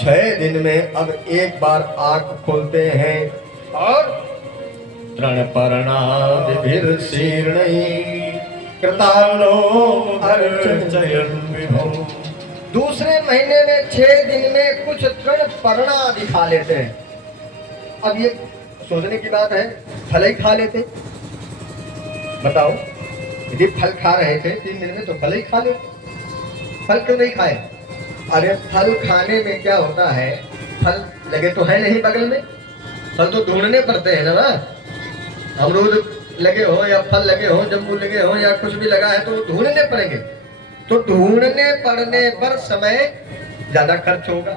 6 दिन में अब एक बार आंख खोलते हैं और तृणपर्णादिभिर्शीर्णैः कृतालो अर्चयन् विभो। दूसरे महीने में 6 दिन में कुछ तृण पर्णा आदि खा लेते हैं। अब ये सोचने की बात है, फल ही खा लेते, बताओ यदि फल खा रहे थे 3 दिन में तो फल ही खा लेते, फल क्यों नहीं खाए? अरे फल खाने में क्या होता है, फल लगे तो है नहीं बगल में, फल तो ढूंढने पड़ते हैं ना। अमरूद लगे हो या फल लगे हो, जम्बू लगे हो या कुछ भी लगा है तो ढूंढने पड़ेंगे, तो ढूंढने पड़ने पर समय ज्यादा खर्च होगा।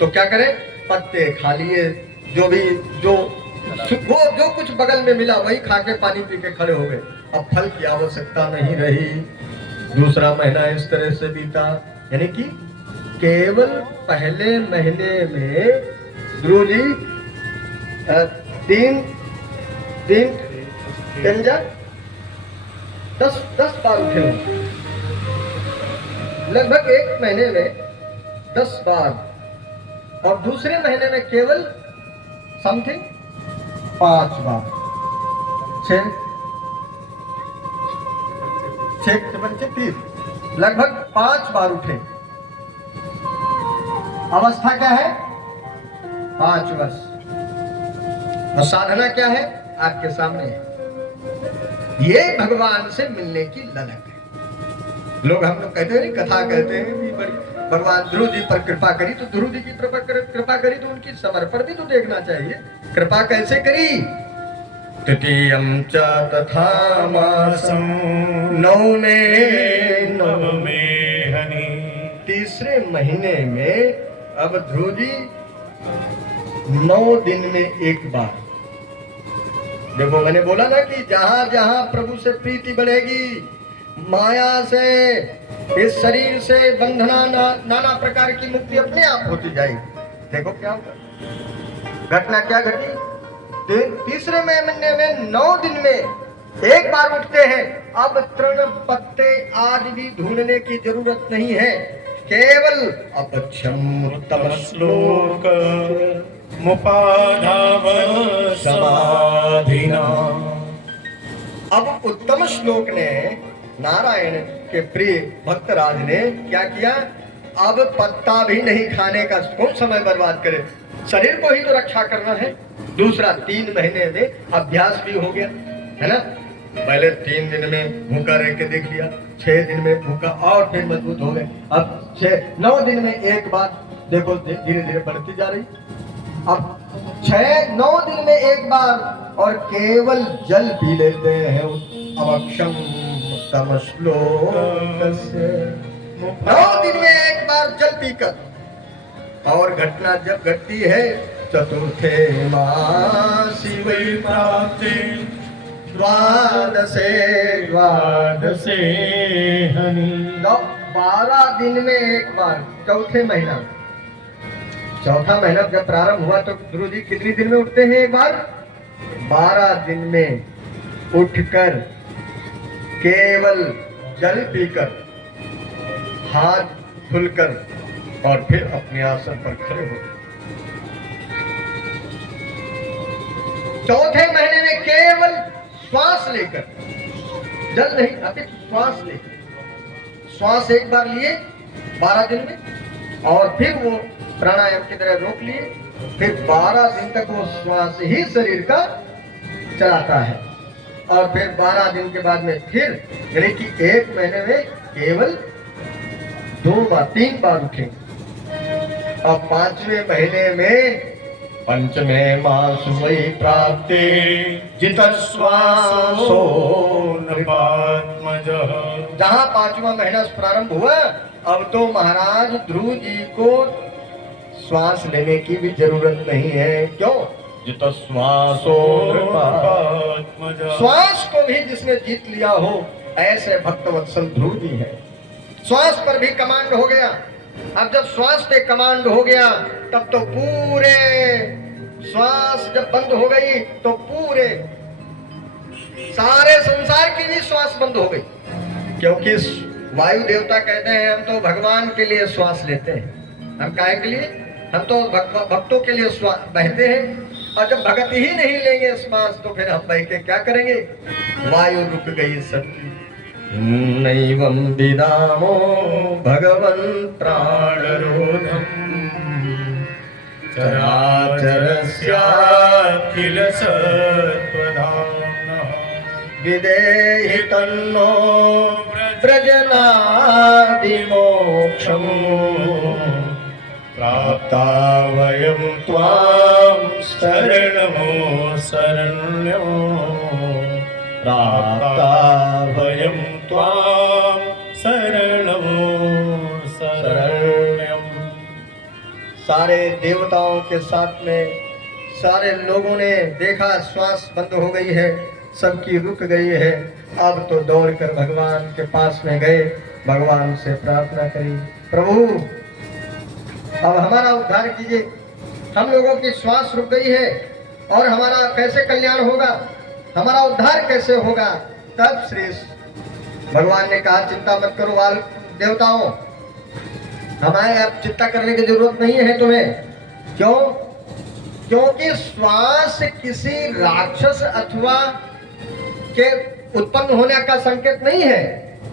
तो क्या करें, पत्ते खा लिए, जो कुछ बगल में मिला वही खा के पानी पी के खड़े हो गए। अब फल की आवश्यकता नहीं रही। दूसरा महीना इस तरह से बीता, यानी कि केवल पहले महीने में ध्रुव जी 10 बार उठे हो, लगभग एक महीने में 10 बार, और दूसरे महीने में केवल समथिंग 5 बार। 6 बच्चे 30, लगभग 5 बार उठे। अवस्था क्या है? 5 वर्ष। और साधना क्या है? आपके सामने है। ये भगवान से मिलने की ललक है। लोग हम लोग कहते हैं, कथा कहते हैं कि बड़ी भगवान ध्रुव जी पर कृपा करी, तो ध्रुव जी की कृपा करी तो उनकी समर्पण भी तो देखना चाहिए। कृपा कैसे करी? तृतीयं च तथा मासं नवमे हनि। तीसरे महीने में अब ध्रुव जी 9 दिन में एक बार। देखो मैंने बोला ना कि जहां जहां प्रभु से प्रीति बढ़ेगी, माया से, इस शरीर से बंधना, नाना प्रकार की मुक्ति अपने आप होती जाएगी। देखो क्या घटना क्या घटी। तीसरे महीने में 9 दिन में एक बार उठते हैं। अब तृण पत्ते आदि भी ढूंढने की जरूरत नहीं है, केवल अपक्षम उत्तम श्लोक मुपाधाव समाधिना। अब उत्तम श्लोक ने, नारायण के प्रिय भक्तराज ने क्या किया? अब पत्ता भी नहीं खाने का कौन समय बर्बाद करे, शरीर को ही तो रक्षा करना है। दूसरा 3 महीने में अभ्यास भी हो गया है ना। पहले 3 दिन में भूखा रह के देख लिया, 6 दिन में भूखा और फिर मजबूत हो गए। अब 9 दिन में एक बार, देखो धीरे धीरे बढ़ती जा रही। अब 9 दिन में एक बार, और केवल जल पी लेते हैं। अवक्षम उत्तम श्लोक से 9 दिन में एक बार जल पीकर। और घटना जब घटती है चतुर्थे मासी वै प्राप्ते द्वादशे हनि। 12 दिन में एक बार, चौथा महीना जब प्रारंभ हुआ तो गुरु जी कितने दिन में उठते हैं? एक बार 12 दिन में उठकर केवल जल पीकर, हाथ धुलकर, और फिर अपने आसन पर खड़े हो। चौथे महीने में केवल श्वास लेकर, जल नहीं अपितु श्वास लेकर, श्वास एक बार लिए 12 दिन में, और फिर वो प्राणायाम की तरह रोक लिए। फिर 12 दिन तक वो श्वास ही शरीर का चलाता है। और फिर 12 दिन के बाद में फिर, यानी कि 1 महीने में केवल 3 बार उठे। अब 5वें महीने में पंचमे मास वै प्राप्ते जितश्वासो नृपात्मजः। जहाँ 5वां महीना प्रारंभ हुआ, अब तो महाराज ध्रुव जी को श्वास लेने की भी जरूरत नहीं है। क्यों? जितश्वासो नृपात्मजः। श्वास को भी जिसने जीत लिया हो, ऐसे भक्तवत्सल ध्रुव जी है। श्वास पर भी कमांड हो गया। अब जब श्वास पे कमांड हो गया, तब तो पूरे श्वास जब बंद हो गई तो पूरे सारे संसार की भी श्वास बंद हो गई। क्योंकि वायु देवता कहते हैं हम तो भगवान के लिए श्वास लेते हैं। हम काहे के लिए? हम तो भक्तों के लिए बहते हैं, और जब भगत ही नहीं लेंगे श्वास तो फिर हम बह के क्या करेंगे। वायु रुक गई सबकी, नैवं विदामो भगवन् प्राणरोधम् चराचरस्याखिल सत्त्वधाम्नः विदेहि तन्नो व्रजनादिमोक्षम् प्राप्ता वयं त्वां शरणमो शरण्यो प्राप्ता वयं त्वां शरणमो शरण्यम्। सारे देवताओं के साथ में सारे लोगों ने देखा श्वास बंद हो गई है, सबकी रुक गई है। अब तो दौड़कर भगवान के पास में गए, भगवान से प्रार्थना करी, प्रभु अब हमारा उद्धार कीजिए, हम लोगों की श्वास रुक गई है और हमारा कैसे कल्याण होगा, हमारा उद्धार कैसे होगा। तब श्री भगवान ने कहा, चिंता मत करो वाल देवताओं, हमारे अब चिंता करने की जरूरत नहीं है तुम्हें। क्यों? क्योंकि श्वास किसी राक्षस अथवा के उत्पन्न होने का संकेत नहीं है,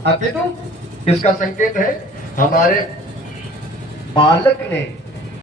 अपितु किसका संकेत है? हमारे बालक ने